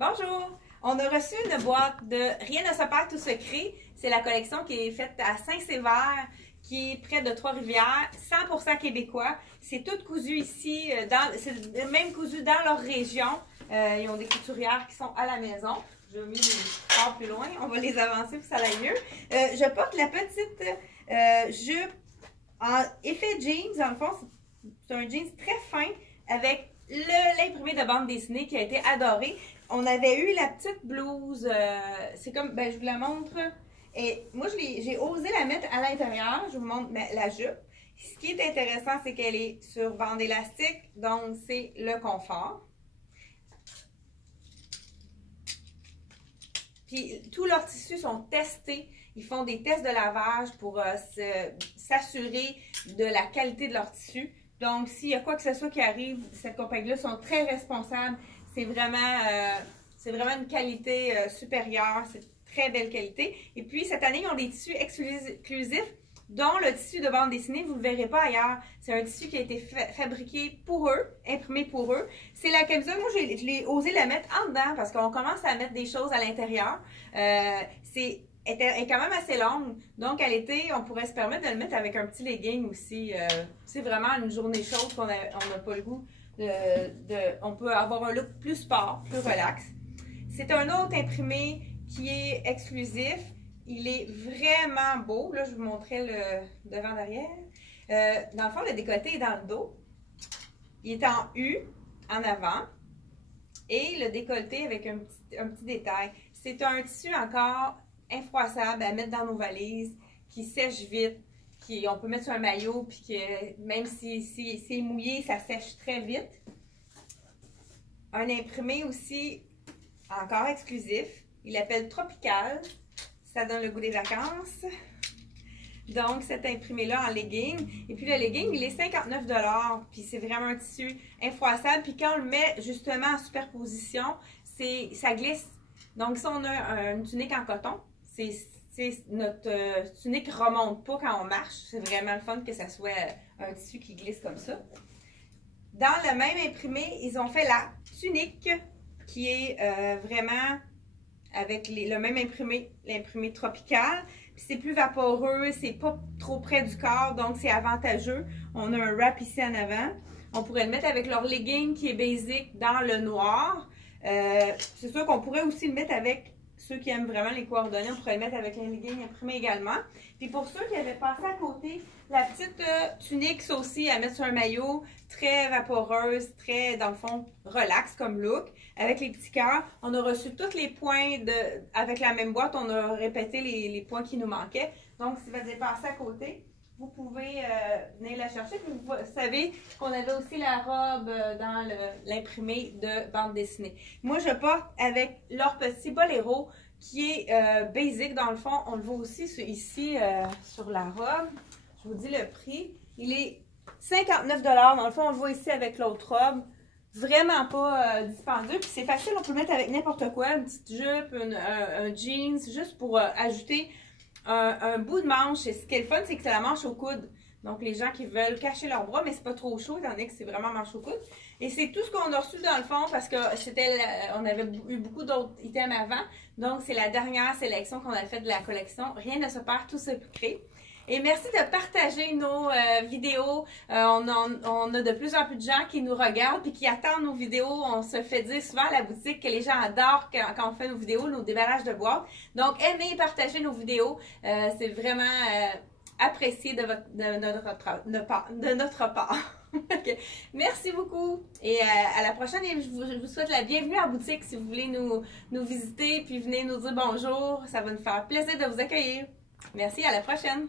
Bonjour! On a reçu une boîte de Rien ne se perd, tout se crée. C'est la collection qui est faite à Saint-Sévère, qui est près de Trois-Rivières, 100% québécois. C'est tout cousu ici, c'est même cousu dans leur région. Ils ont des couturières qui sont à la maison. Je vais mis les corps plus loin, on va les avancer pour que ça aille mieux. Je porte la petite jupe en effet jeans. Dans le fond, c'est un jeans très fin avec l'imprimé de bande dessinée qui a été adoré. On avait eu la petite blouse, c'est comme, ben je vous la montre, et moi j'ai osé la mettre à l'intérieur, je vous montre la jupe. Ce qui est intéressant, c'est qu'elle est sur bande élastique, donc c'est le confort. Puis tous leurs tissus sont testés, ils font des tests de lavage pour s'assurer de la qualité de leurs tissus. Donc, s'il y a quoi que ce soit qui arrive, cette compagnie-là sont très responsables. C'est vraiment une qualité supérieure. C'est très belle qualité. Et puis, cette année, ils ont des tissus exclusifs, dont le tissu de bande dessinée. Vous ne le verrez pas ailleurs. C'est un tissu qui a été fabriqué pour eux, imprimé pour eux. C'est la camisole. Moi, je l'ai osé la mettre en dedans parce qu'on commence à mettre des choses à l'intérieur. Elle est quand même assez longue. Donc, à l'été, on pourrait se permettre de le mettre avec un petit legging aussi. C'est vraiment une journée chaude qu'on n'a pas le goût on peut avoir un look plus sport, plus relax. C'est un autre imprimé qui est exclusif. Il est vraiment beau. Là, je vous montrais le devant-derrière. Dans le fond, le décolleté est dans le dos. Il est en U, en avant. Et le décolleté avec un petit détail. C'est un tissu encore infroissable à mettre dans nos valises, qui sèche vite, on peut mettre sur un maillot, puis que même si c'est mouillé, ça sèche très vite. Un imprimé aussi, encore exclusif, il l'appelle Tropical, ça donne le goût des vacances. Donc, cet imprimé-là en legging. Et puis, le legging, il est 59 $. Puis, c'est vraiment un tissu infroissable. Puis, quand on le met justement en superposition, ça glisse. Donc, si on a une tunique en coton, notre tunique ne remonte pas quand on marche. C'est vraiment le fun que ça soit un tissu qui glisse comme ça. Dans le même imprimé, ils ont fait la tunique qui est vraiment avec le même imprimé, l'imprimé tropical. Puis c'est plus vaporeux, c'est pas trop près du corps, donc c'est avantageux. On a un wrap ici en avant. On pourrait le mettre avec leur legging qui est basic dans le noir. C'est sûr qu'on pourrait aussi le mettre avec ceux qui aiment vraiment les coordonnées, on pourrait le mettre avec un legging imprimé également. Puis pour ceux qui avaient passé à côté, la petite tunique, ça aussi, à mettre sur un maillot, très vaporeuse, très, dans le fond, relax comme look. Avec les petits cœurs, on a reçu tous les points avec la même boîte, on a répété les points qui nous manquaient. Donc, si vous avez passé à côté, vous pouvez venir la chercher. Puis vous savez qu'on avait aussi la robe dans l'imprimé de bande dessinée. Moi, je porte avec leur petit boléro qui est basic dans le fond. On le voit aussi ici sur la robe. Je vous dis le prix. Il est 59 $. Dans le fond, on le voit ici avec l'autre robe. Vraiment pas dispendieux. Puis c'est facile, on peut le mettre avec n'importe quoi. Une petite jupe, un jeans, juste pour ajouter un bout de manche. Et ce qui est le fun, c'est que c'est la manche au coude. Donc, les gens qui veulent cacher leurs bras, mais c'est pas trop chaud, étant donné que c'est vraiment manche au coude. Et c'est tout ce qu'on a reçu dans le fond, parce que on avait eu beaucoup d'autres items avant. Donc, c'est la dernière sélection qu'on a faite de la collection. Rien ne se perd, tout se crée. Et merci de partager nos vidéos. On a de plus en plus de gens qui nous regardent et qui attendent nos vidéos. On se fait dire souvent à la boutique que les gens adorent quand on fait nos vidéos, nos déballages de boîtes. Donc, aimez et partagez nos vidéos. C'est vraiment apprécié de notre part. Okay. Merci beaucoup. Et à la prochaine, je vous souhaite la bienvenue en boutique si vous voulez nous visiter puis venez nous dire bonjour. Ça va nous faire plaisir de vous accueillir. Merci, à la prochaine.